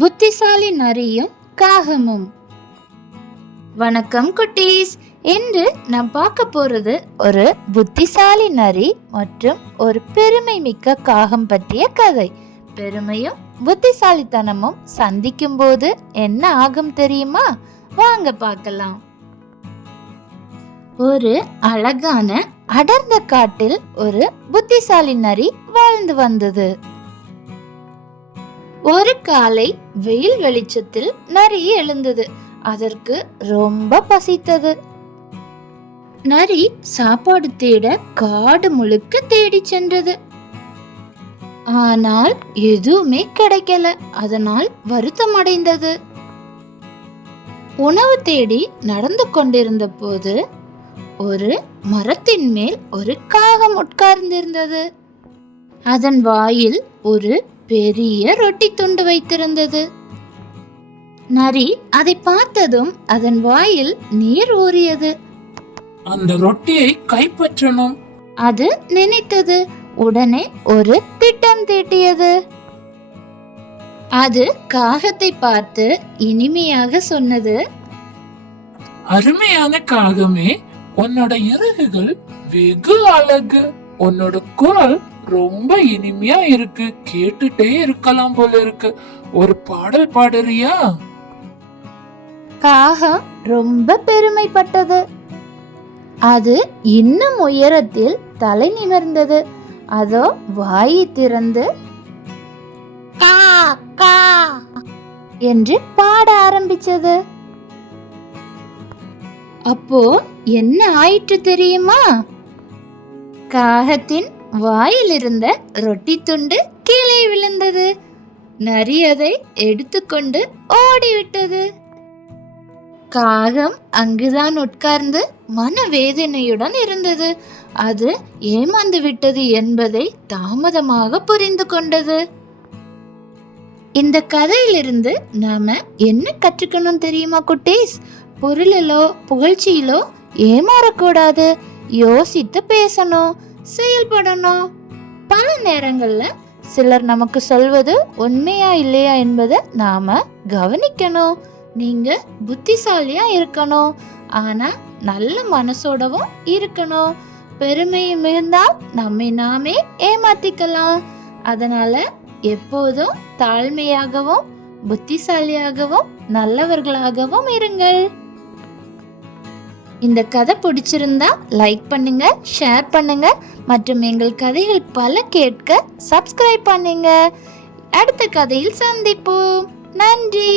புத்திசாலி நரியும் காகமும். வணக்கம் குட்டீஸ். இன்று நான் பார்க்க போறது ஒரு புத்திசாலி நரி மற்றும் ஒரு பெருமை மிக்க காகம் பற்றிய கதை. பெருமையும் புத்திசாலித்தனமும் சந்திக்கும் போது என்ன ஆகும் தெரியுமா? வாங்க பார்க்கலாம். ஒரு அழகான அடர்ந்த காட்டில் ஒரு புத்திசாலி நரி வாழ்ந்து வந்தது. ஒரு காலை வெயில் வெளிச்சத்தில் நரி எழுந்தது. அதற்கு ரொம்ப பசித்தது. நரி சாப்பாடு தேட காடு முழுக்க தேடி சென்றது. ஆனால் எதுவுமே கிடைக்கல. அதனால் வருத்தம் அடைந்தது. உணவு தேடி நடந்து கொண்டிருந்த போது ஒரு மரத்தின் மேல் ஒரு காகம் உட்கார்ந்திருந்தது. அதன் வாயில் ஒரு பெரிய ரொட்டி துண்டு வைத்திருந்தது. நரி அதை பார்த்ததும் அதன் வாயில் நீர் ஊறியது. அந்த ரொட்டியை கைப்பற்றணும் அது நினைத்தது. உடனே ஒரு திட்டம் தீட்டியது. அது காகத்தை பார்த்து இனிமையாக சொன்னது, அருமையான காகமே, உன்னோட இறகுகள் வெகு அழகு. உன்னோட குரல் ரொம்ப இனிமையா இருக்கு. கேட்டுட்டே இருக்கலாம் போல இருக்கு. ஒரு பாடல் பாடுறியா? காகம் ரொம்ப பெருமைப்பட்டது. அது இன்னும் உயரத்தில் தலை நிமிர்ந்தது. அதோ வாயை திறந்து கா கா என்று பாட ஆரம்பிச்சது. அப்போ என்ன ஆயிற்று தெரியுமா? காகத்தின் வாயில் இருந்த ரொட்டி துண்டு கீழே விழுந்தது. நரி அதை எடுத்துக்கொண்டு ஓடிவிட்டது. காகம் அங்குதான் உட்கார்ந்து மனவேதனையுடன் இருந்தது. அது ஏமாந்து விட்டது என்பதை தாமதமாக புரிந்து கொண்டது. இந்த கதையிலிருந்து நாம என்ன கற்றுக்கணும் தெரியுமா குட்டீஸ்? பொருளிலோ புகழ்ச்சியிலோ ஏமாறக்கூடாது. யோசித்து பேசணும், செயல்படணும். பல நேரங்கள்ல சிலர் நமக்கு சொல்வது உண்மையா இல்லையா என்பதை நாம கவனிக்கணும். நீங்க புத்திசாலியா இருக்கணும், ஆனா நல்ல மனசோடவும் இருக்கணும். பெருமை மிகுந்தால் நம்மை நாமே ஏமாத்திக்கலாம். அதனால எப்போதும் தாழ்மையாகவும் புத்திசாலியாகவும் நல்லவர்களாகவும் இருங்கள். இந்த கதை பிடிச்சிருந்தா லைக் பண்ணுங்க, ஷேர் பண்ணுங்க மற்றும் எங்கள் கதைகள் பல கேட்க சப்ஸ்கிரைப் பண்ணுங்க. அடுத்த கதையில் சந்திப்போம். நன்றி.